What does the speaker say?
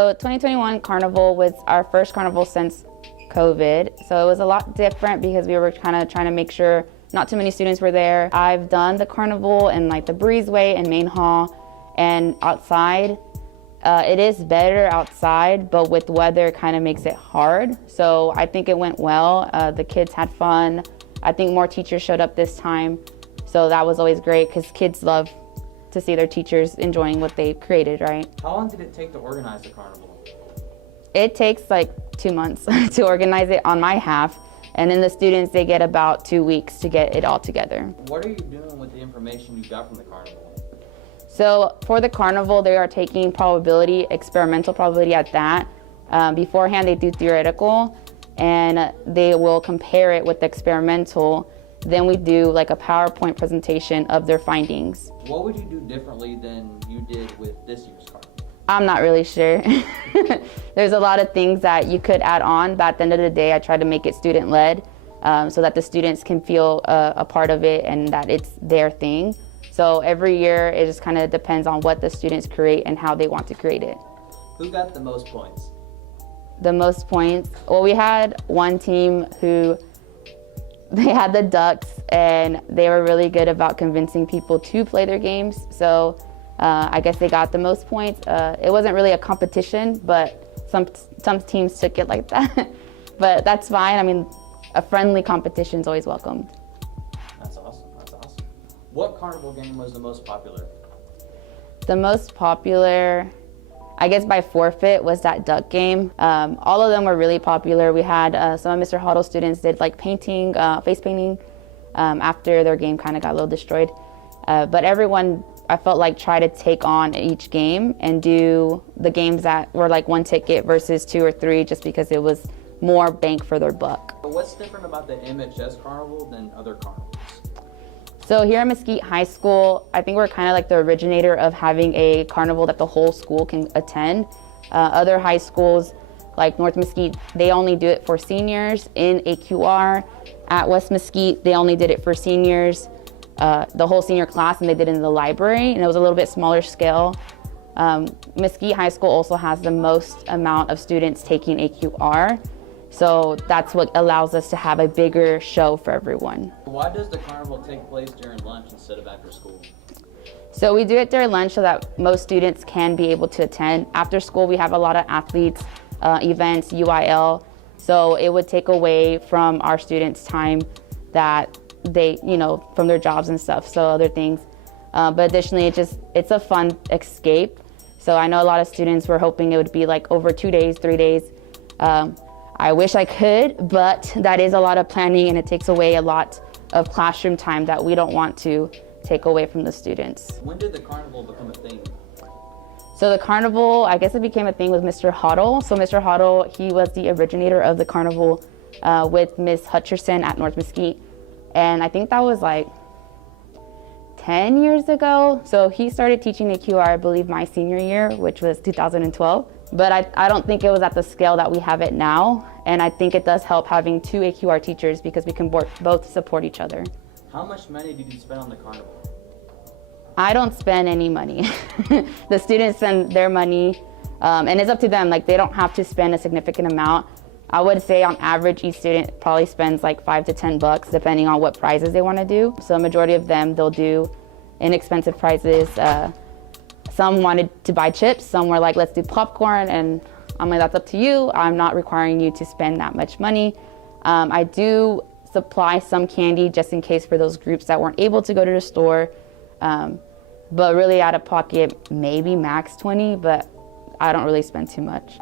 So 2021 Carnival was our first carnival since COVID. So it was a lot different because we were kind of trying to make sure not too many students were there. I've done the carnival in like the breezeway and main hall and outside. It is better outside, but with weather it kind of makes it hard. So I think it went well. The kids had fun. I think more teachers showed up this time. So that was always great because kids love to see their teachers enjoying what they created, right? How long did it take to organize the carnival? It takes like 2 months to organize it on my half. And then the students, they get about 2 weeks to get it all together. What are you doing with the information you got from the carnival? So for the carnival, they are taking probability, experimental probability at that. Beforehand, they do theoretical, and they will compare it with the experimental. Then we do like a PowerPoint presentation of their findings. What would you do differently than you did with this year's carnival? I'm not really sure. There's a lot of things that you could add on, but at the end of the day, I try to make it student-led so that the students can feel a part of it and that it's their thing. So every year, it just kind of depends on what the students create and how they want to create it. Who got the most points? The most points? Well, we had one team who, they had the Ducks, and they were really good about convincing people to play their games. So I guess they got the most points. It wasn't really a competition, but some teams took it like that. But that's fine. I mean, a friendly competition is always welcomed. That's awesome. That's awesome. What carnival game was the most popular? The most popular, I guess by forfeit, was that duck game. All of them were really popular. We had some of Mr. Hoddle's students did like painting, face painting, after their game kind of got a little destroyed. But everyone, I felt like, try to take on each game and do the games that were like one ticket versus 2 or 3, just because it was more bang for their buck. What's different about the MHS Carnival than other carnivals? So here at Mesquite High School, I think we're kind of like the originator of having a carnival that the whole school can attend. Other high schools like North Mesquite, they only do it for seniors. In AQR at West Mesquite, they only did it for seniors, the whole senior class, and they did it in the library, and it was a little bit smaller scale. Mesquite High School also has the most amount of students taking AQR. So that's what allows us to have a bigger show for everyone. Why does the carnival take place during lunch instead of after school? So we do it during lunch so that most students can be able to attend. After school, we have a lot of athletes, events, UIL. So it would take away from our students' time that they, from their jobs and stuff, so other things. But additionally, it's a fun escape. So I know a lot of students were hoping it would be like over 2 days, 3 days. I wish I could, but that is a lot of planning, and it takes away a lot of classroom time that we don't want to take away from the students. When did the carnival become a thing? So the carnival, I guess it became a thing with Mr. Hoddle. So Mr. Hoddle, he was the originator of the carnival with Miss Hutcherson at North Mesquite. And I think that was like 10 years ago. So he started teaching AQR, I believe, my senior year, which was 2012. But I don't think it was at the scale that we have it now. And I think it does help having 2 AQR teachers because we can both support each other. How much money did you spend on the carnival? I don't spend any money. The students spend their money, and it's up to them. Like, they don't have to spend a significant amount. I would say on average, each student probably spends like $5 to $10, depending on what prizes they want to do. So the majority of them, they'll do inexpensive prizes. Some wanted to buy chips, some were like, let's do popcorn, and I'm like, that's up to you. I'm not requiring you to spend that much money. I do supply some candy just in case for those groups that weren't able to go to the store. But really out of pocket, maybe max 20, but I don't really spend too much.